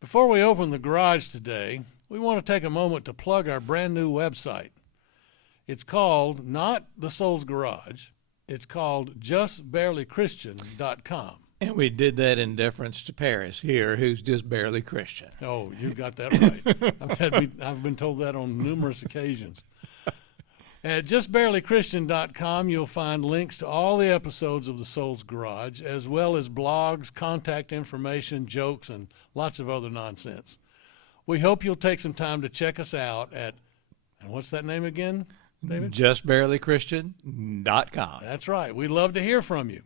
Before we open the garage today, we want to take a moment to plug our brand new website. It's called not The Soul's Garage. It's called justbarelychristian.com. And we did that in deference to Paris here, who's just barely Christian. Oh, you got that right. I've been told that on numerous occasions. At justbarelychristian.com, you'll find links to all the episodes of The Soul's Garage, as well as blogs, contact information, jokes, and lots of other nonsense. We hope you'll take some time to check us out at, and what's that name again, David? Justbarelychristian.com. That's right. We'd love to hear from you.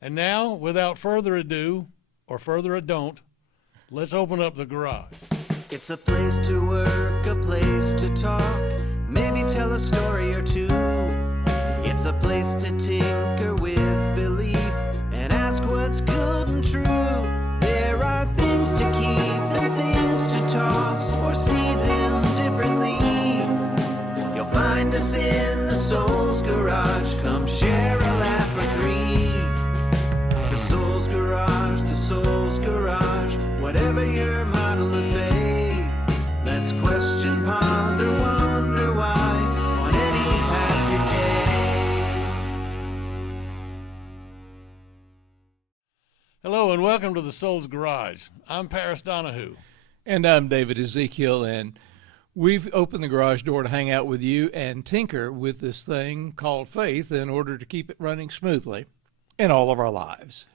And now, without further ado, or further ado, let's open up the garage. It's a place to work, a place to talk, maybe tell a story or two. It's a place to tinker with belief and ask what's good and true. There are things to keep and things to toss or see them differently. You'll find us in the Soul's Garage. Come share a laugh or three. The Soul's Garage, the Soul's Garage. Whatever your model of faith, let's question, ponder, wonder why on any path you take. Hello and welcome to the Soul's Garage. I'm Paris Donahue. And I'm David Ezekiel, and we've opened the garage door to hang out with you and tinker with this thing called faith in order to keep it running smoothly in all of our lives.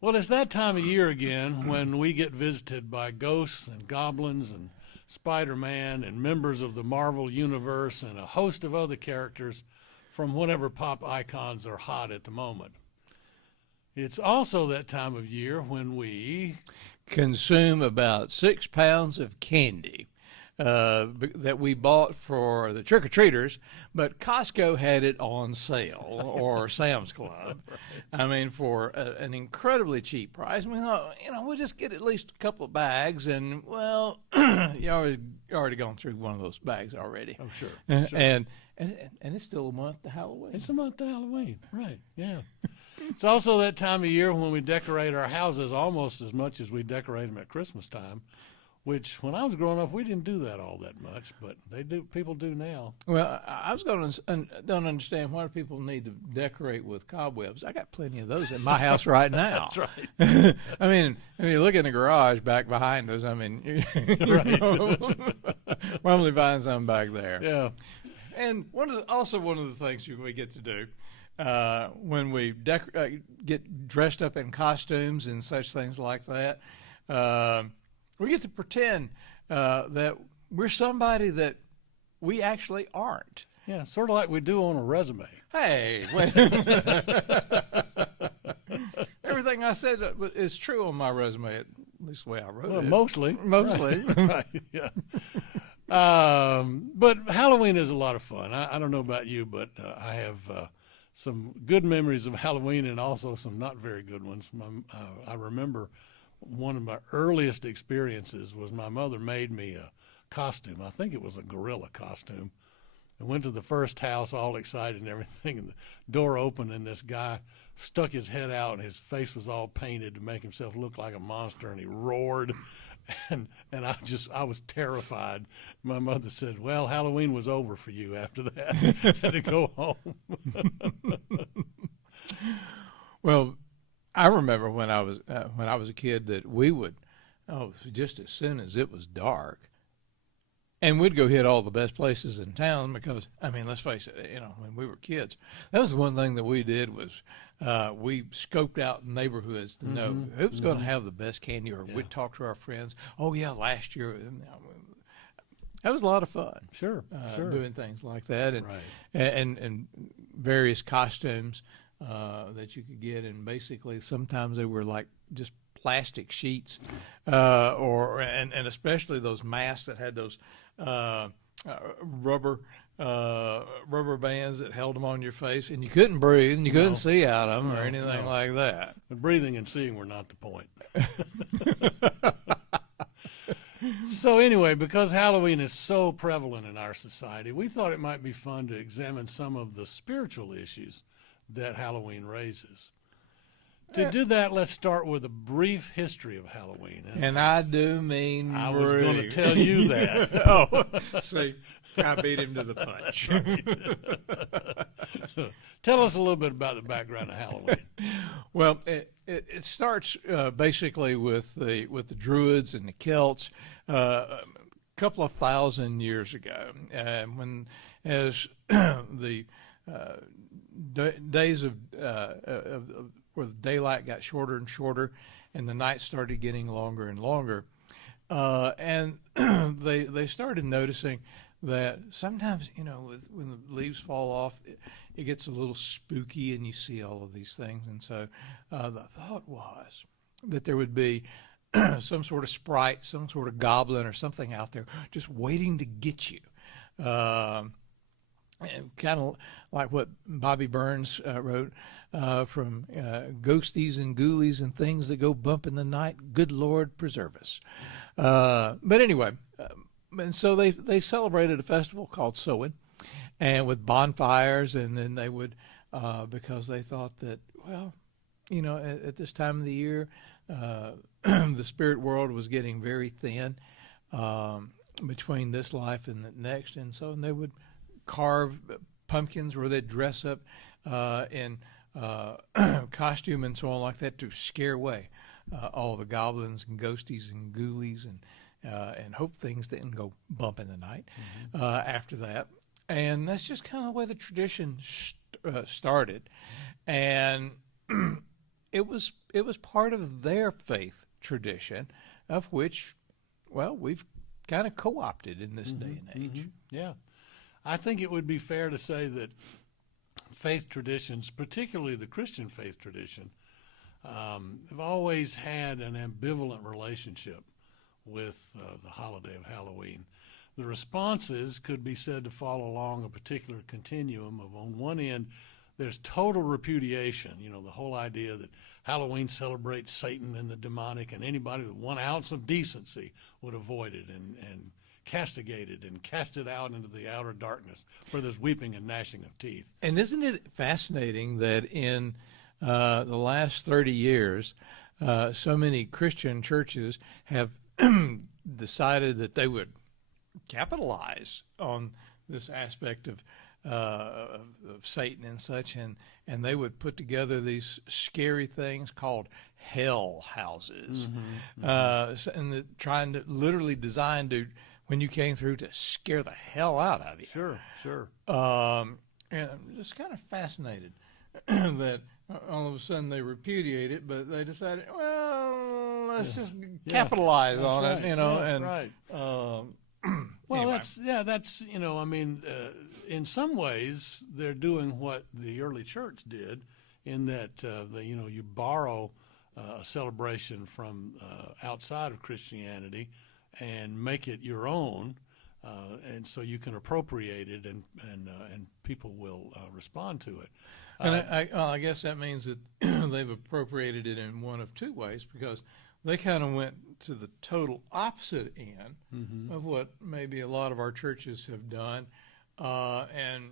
Well, it's that time of year again when we get visited by ghosts and goblins and Spider-Man and members of the Marvel Universe and a host of other characters from whatever pop icons are hot at the moment. It's also that time of year when we Consume about 6 pounds of candy that we bought for the trick-or-treaters, but Costco had it on sale, or Sam's Club. Right. I mean, for an incredibly cheap price. And we thought, we'll just get at least a couple of bags, and, well, you already gone through one of those bags already. Oh, sure. And it's still a month to Halloween. It's a month to Halloween, right, yeah. It's also that time of year when we decorate our houses almost as much as we decorate them at Christmas time, which when I was growing up, we didn't do that all that much, but people do now. Well, I don't understand why people need to decorate with cobwebs. I got plenty of those in my house right now. That's right. I mean, you look in the garage back behind us. I mean, right. Probably find something back there. Yeah. And one of the things we get to do when we get dressed up in costumes and such things like that, we get to pretend that we're somebody that we actually aren't. Yeah, sort of like we do on a resume. Hey, wait a minute. Everything I said is true on my resume, at least the way I wrote it. Mostly. Right, yeah. But Halloween is a lot of fun. I don't know about you, but I have some good memories of Halloween and also some not very good ones. I remember one of my earliest experiences was my mother made me a costume. I think it was a gorilla costume. I went to the first house all excited and everything, and the door opened and this guy stuck his head out and his face was all painted to make himself look like a monster, and he roared. And I was terrified. My mother said, well, Halloween was over for you after that. I had to go home. Well, I remember when I was a kid that we would, just as soon as it was dark, and we'd go hit all the best places in town because, I mean, let's face it, when we were kids, that was the one thing that we did was we scoped out neighborhoods to know who was going to have the best candy, or we'd talk to our friends. Oh, yeah, last year. That was a lot of fun. Sure. Doing things like that, and right. and various costumes that you could get, and basically sometimes they were like just plastic sheets, and especially those masks that had those rubber bands that held them on your face, and you couldn't breathe and you couldn't see out of them or anything like that. But breathing and seeing were not the point. So anyway, because Halloween is so prevalent in our society, we thought it might be fun to examine some of the spiritual issues that Halloween raises. To do that, let's start with a brief history of Halloween. And I do mean I was going to tell you that. Oh, see, I beat him to the punch. Tell us a little bit about the background of Halloween. Well, it starts basically with the Druids and the Celts a couple of thousand years ago, when as the days of where the daylight got shorter and shorter, and the nights started getting longer and longer, and they started noticing that sometimes, when the leaves fall off, it gets a little spooky, and you see all of these things. And so the thought was that there would be some sort of sprite, some sort of goblin or something out there just waiting to get you. And kind of like what Bobby Burns wrote, from ghosties and ghoulies and things that go bump in the night, good Lord preserve us. But anyway, and so they celebrated a festival called Samhain, and with bonfires, and then they would, because they thought that, well, at this time of the year, the spirit world was getting very thin between this life and the next, and so they would carve pumpkins where they'd dress up in costume and so on like that to scare away all the goblins and ghosties and ghoulies, and hope things didn't go bump in the night after that. And that's just kind of the way the tradition started. And it was part of their faith tradition, of which, well, we've kind of co-opted in this day and age. Yeah. I think it would be fair to say that faith traditions, particularly the Christian faith tradition, have always had an ambivalent relationship with the holiday of Halloween. The responses could be said to follow along a particular continuum of, on one end, there's total repudiation, the whole idea that Halloween celebrates Satan and the demonic, and anybody with 1 ounce of decency would avoid it and castigate it and cast it out into the outer darkness where there's weeping and gnashing of teeth. And isn't it fascinating that in the last 30 years, so many Christian churches have decided that they would capitalize on this aspect of Satan and such, and they would put together these scary things called hell houses, and trying to literally design to, when you came through, to scare the hell out of you. Sure. And I'm just kind of fascinated that all of a sudden they repudiate it, but they decided, well, let's just capitalize on it, Right. Well, anyway. that's in some ways they're doing what the early church did, in that you borrow a celebration from outside of Christianity and make it your own, and so you can appropriate it, and people will respond to it. And I guess that means that they've appropriated it in one of two ways, because they kind of went to the total opposite end of what maybe a lot of our churches have done, and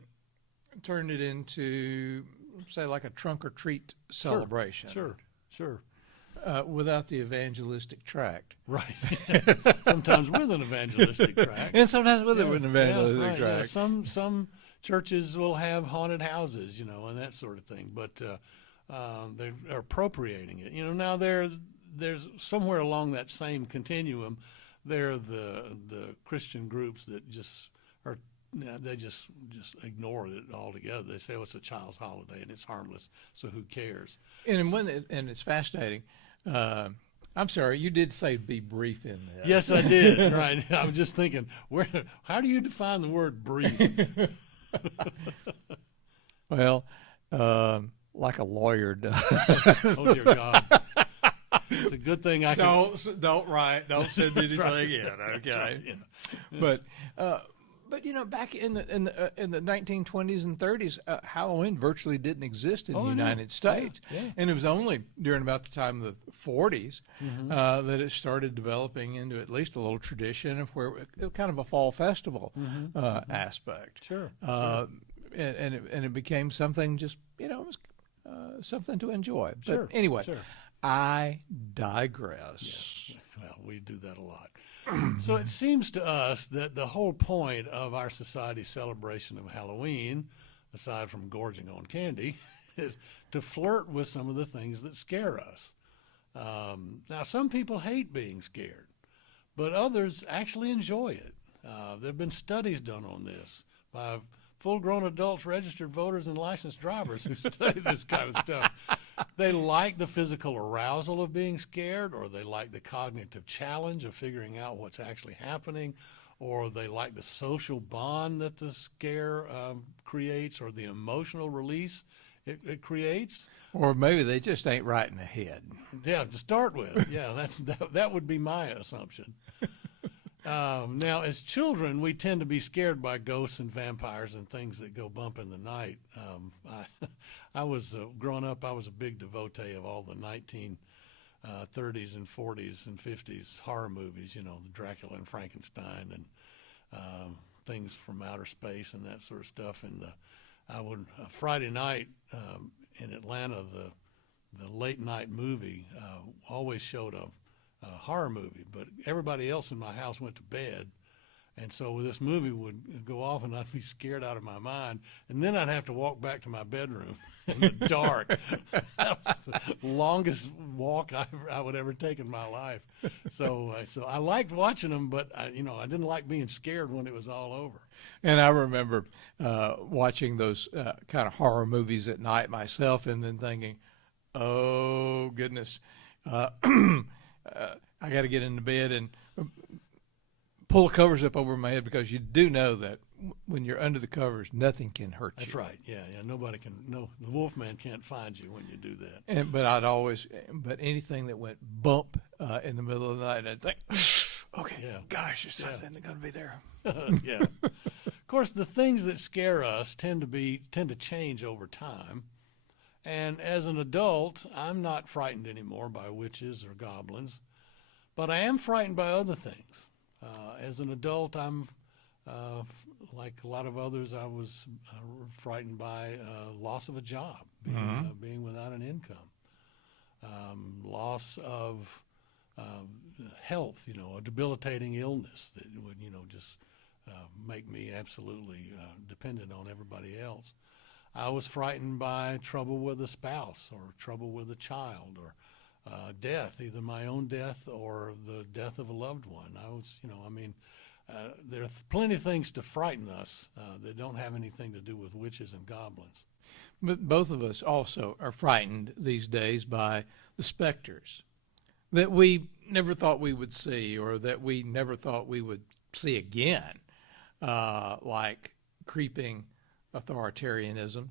turned it into, say, like a trunk or treat celebration. Sure. Without the evangelistic tract. Right. Sometimes with an evangelistic tract. And sometimes with an evangelistic tract. Yeah, some churches will have haunted houses, and that sort of thing, but they're appropriating it. Now there's somewhere along that same continuum, there are the Christian groups that just are, they just ignore it altogether. They say, it's a child's holiday and it's harmless, so who cares? And it's fascinating. I'm sorry, you did say be brief in there. Yes, I did. Right. I was just thinking, how do you define the word brief? Well, like a lawyer does. Oh, dear God. It's a good thing I don't send anything Right. in, okay? Right, yeah. But back in the 1920s and 30s, Halloween virtually didn't exist in the United States, and it was only during about the time of the 40s that it started developing into at least a little tradition of where it was kind of a fall festival aspect. Sure. And it became something just it was something to enjoy. Sure, But anyway, sure. I digress. Yes. Well, we do that a lot. So it seems to us that the whole point of our society's celebration of Halloween, aside from gorging on candy, is to flirt with some of the things that scare us. Now, some people hate being scared, but others actually enjoy it. There have been studies done on this by full-grown adults, registered voters, and licensed drivers who study this kind of stuff. They like the physical arousal of being scared, or they like the cognitive challenge of figuring out what's actually happening, or they like the social bond that the scare creates, or the emotional release it creates. Or maybe they just ain't right in the head. Yeah, to start with. Yeah, that would be my assumption. Now, as children, we tend to be scared by ghosts and vampires and things that go bump in the night. I was growing up, I was a big devotee of all the 1930s and 40s and 50s horror movies, the Dracula and Frankenstein and things from outer space and that sort of stuff. And Friday night in Atlanta, the late night movie always showed a horror movie, but everybody else in my house went to bed, and so this movie would go off and I'd be scared out of my mind, and then I'd have to walk back to my bedroom in the dark. That was the longest walk I would ever take in my life. So I liked watching them, but I didn't like being scared when it was all over. And I remember watching those kind of horror movies at night myself, and then thinking, oh goodness, I got to get into bed and pull the covers up over my head, because you do know that when you're under the covers, nothing can hurt you. That's right. Yeah. Nobody can. No, the Wolfman can't find you when you do that. But anything that went bump in the middle of the night, I'd think, okay, Yeah. gosh, there's something going to be there. Yeah. Of course, the things that scare us tend to change over time. And as an adult, I'm not frightened anymore by witches or goblins, but I am frightened by other things. As an adult, I'm like a lot of others. I was frightened by loss of a job, being without an income, loss of health. A debilitating illness that would just make me absolutely dependent on everybody else. I was frightened by trouble with a spouse, or trouble with a child, or death, either my own death or the death of a loved one. There are plenty of things to frighten us that don't have anything to do with witches and goblins. But both of us also are frightened these days by the specters that we never thought we would see, or that we never thought we would see again, like creeping authoritarianism,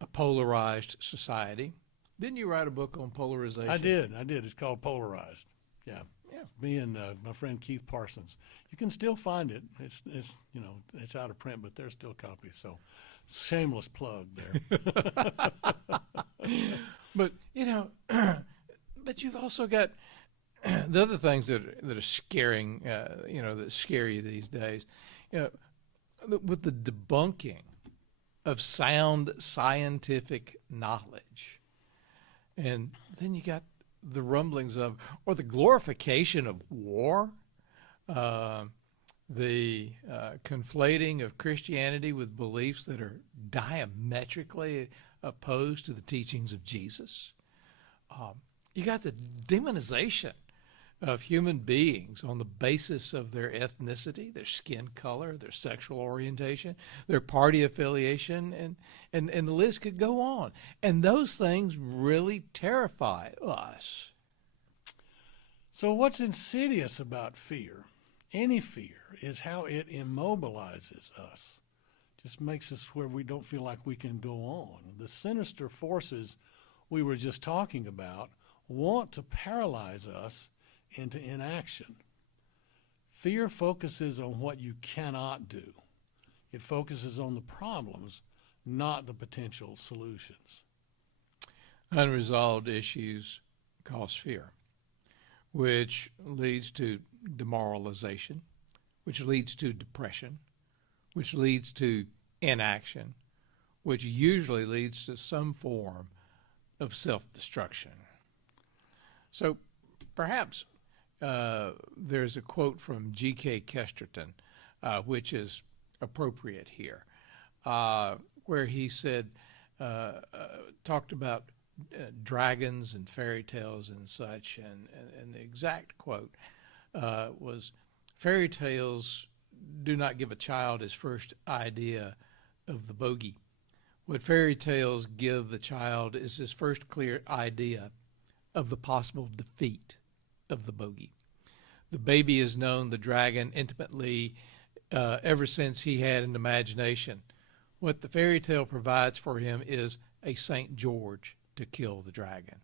a polarized society. Didn't you write a book on polarization? I did. It's called Polarized. Yeah. Yeah. Me and my friend Keith Parsons. You can still find it. It's out of print, but there's still copies. So, shameless plug there. But but you've also got the other things that are scaring, that scare you these days. With the debunking of sound scientific knowledge. And then you got the rumblings of, or the glorification of war, the conflating of Christianity with beliefs that are diametrically opposed to the teachings of Jesus. You got the demonization of human beings on the basis of their ethnicity, their skin color, their sexual orientation, their party affiliation, and the list could go on. And those things really terrify us. So what's insidious about fear, any fear, is how it immobilizes us. Just makes us where we don't feel like we can go on. The sinister forces we were just talking about want to paralyze us into inaction. Fear focuses on what you cannot do. It focuses on the problems, not the potential solutions. Unresolved issues cause fear, which leads to demoralization, which leads to depression, which leads to inaction, which usually leads to some form of self-destruction. So perhaps there's a quote from G.K. Chesterton, which is appropriate here, where he said, talked about dragons and fairy tales and such, and the exact quote was, "Fairy tales do not give a child his first idea of the bogey. What fairy tales give the child is his first clear idea of the possible defeat of the bogey. The baby has known the dragon intimately ever since he had an imagination. What the fairy tale provides for him is a St. George to kill the dragon."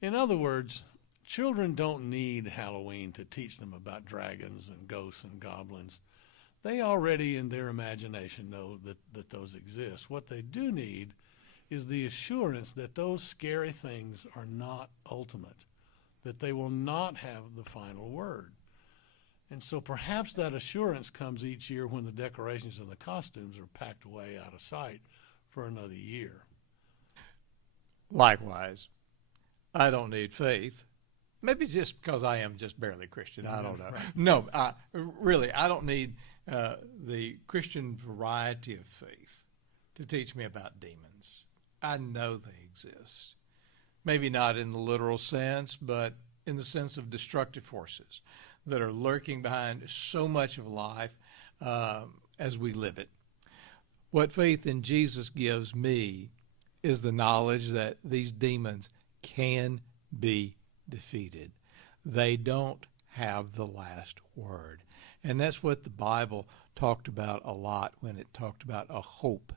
In other words, children don't need Halloween to teach them about dragons and ghosts and goblins. They already in their imagination know that those exist. What they do need is the assurance that those scary things are not ultimate, that they will not have the final word. And so perhaps that assurance comes each year when the decorations and the costumes are packed away out of sight for another year. Likewise, I don't need faith. Maybe just because I am just barely Christian. I don't know. Right. No, really, I don't need the Christian variety of faith to teach me about demons. I know they exist. Maybe not in the literal sense, but in the sense of destructive forces that are lurking behind so much of life as we live it. What faith in Jesus gives me is the knowledge that these demons can be defeated. They don't have the last word. And that's what the Bible talked about a lot when it talked about a hope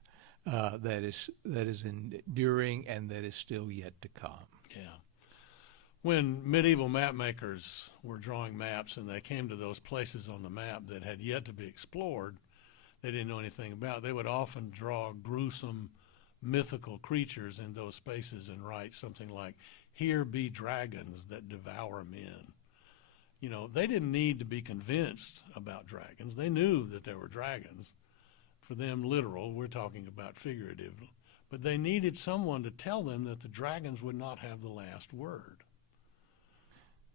that is enduring and that is still yet to come. Yeah. When medieval map makers were drawing maps and they came to those places on the map that had yet to be explored, they didn't know anything about, they would often draw gruesome mythical creatures in those spaces and write something like, "Here be dragons that devour men." You know, they didn't need to be convinced about dragons. They knew that there were dragons. For them, literal, we're talking about figurative. But they needed someone to tell them that the dragons would not have the last word.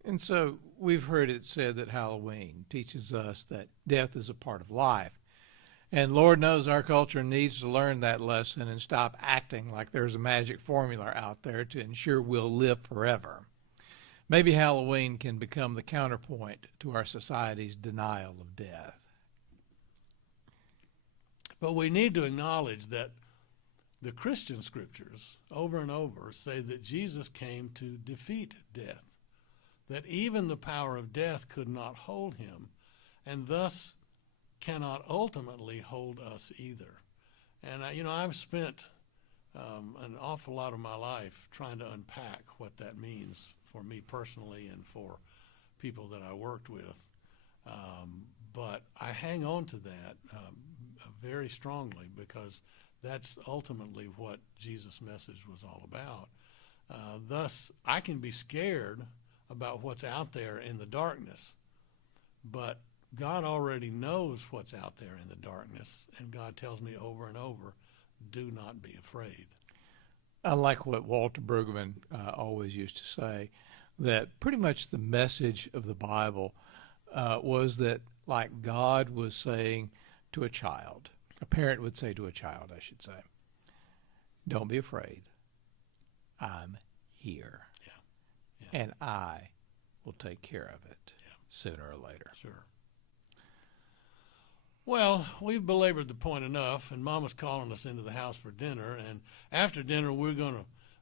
And so we've heard it said that Halloween teaches us that death is a part of life. And Lord knows our culture needs to learn that lesson and stop acting like there's a magic formula out there to ensure we'll live forever. Maybe Halloween can become the counterpoint to our society's denial of death. But we need to acknowledge that the Christian scriptures over and over say that Jesus came to defeat death, that even the power of death could not hold him, and thus cannot ultimately hold us either. And I've spent an awful lot of my life trying to unpack what that means for me personally and for people that I worked with. But I hang on to that very strongly because that's ultimately what Jesus' message was all about. Thus, I can be scared about what's out there in the darkness, but God already knows what's out there in the darkness, and God tells me over and over, do not be afraid. I like what Walter Brueggemann always used to say, that pretty much the message of the Bible was that, like God was saying to a child, a parent would say to a child, I should say, don't be afraid. I'm here. Yeah. And I will take care of it sooner or later. Sure. Well, we've belabored the point enough, and Mama's calling us into the house for dinner. And after dinner, we're going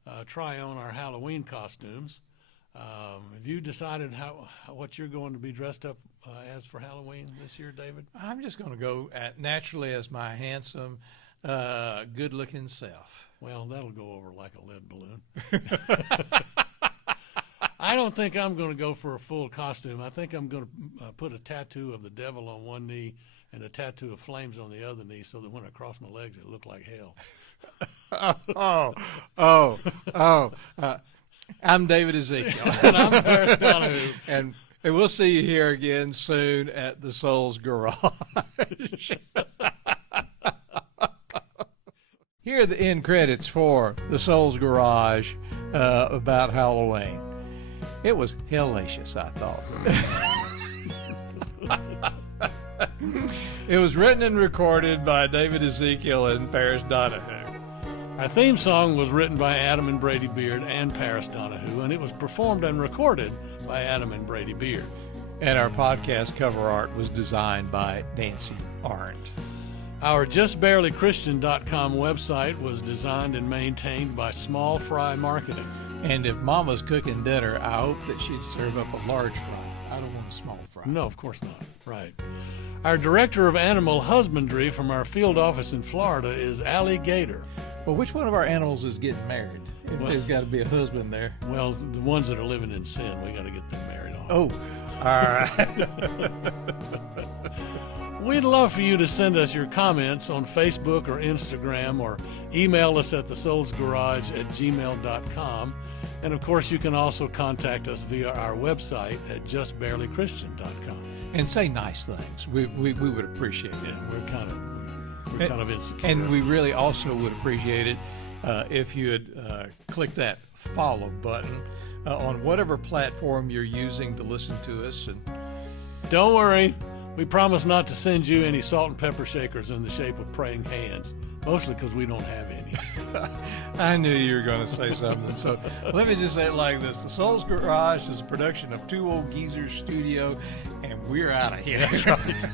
to try on our Halloween costumes. Have you decided what you're going to be dressed up as for Halloween this year, David? I'm just going to go naturally as my handsome, good-looking self. Well, that'll go over like a lead balloon. I don't think I'm going to go for a full costume. I think I'm going to put a tattoo of the devil on one knee and a tattoo of flames on the other knee so that when I cross my legs, it look like hell. I'm David Ezekiel. And I'm Paris Donahue. And we'll see you here again soon at the Soul's Garage. here are the end credits for The Soul's Garage about Halloween. It was hellacious, I thought. It was written and recorded by David Ezekiel and Paris Donahue. Our theme song was written by Adam and Brady Beard and Paris Donahue, and it was performed and recorded by Adam and Brady Beard. And our podcast cover art was designed by Nancy Arndt. Our JustBarelyChristian.com website was designed and maintained by Small Fry Marketing. And if Mama's cooking dinner, I hope that she'd serve up a large fry. I don't want a small fry. No, of course not. Right. Our Director of Animal Husbandry from our field office in Florida is Allie Gator. Well, which one of our animals is getting married? If there's got to be a husband there. Well, the ones that are living in sin, we got to get them married off. Oh, all right. We'd love for you to send us your comments on Facebook or Instagram, or email us at thesoulsgarage@gmail.com. And of course, you can also contact us via our website at justbarelychristian.com. And say nice things. We would appreciate it. Yeah, we're kind of insecure. And we really also would appreciate it if you would click that follow button on whatever platform you're using to listen to us. And don't worry, we promise not to send you any salt and pepper shakers in the shape of praying hands, mostly because we don't have any. I knew you were going to say something. So let me just say it like this. The Soul's Garage is a production of Two Old Geezers Studio, and we're out of here. That's right.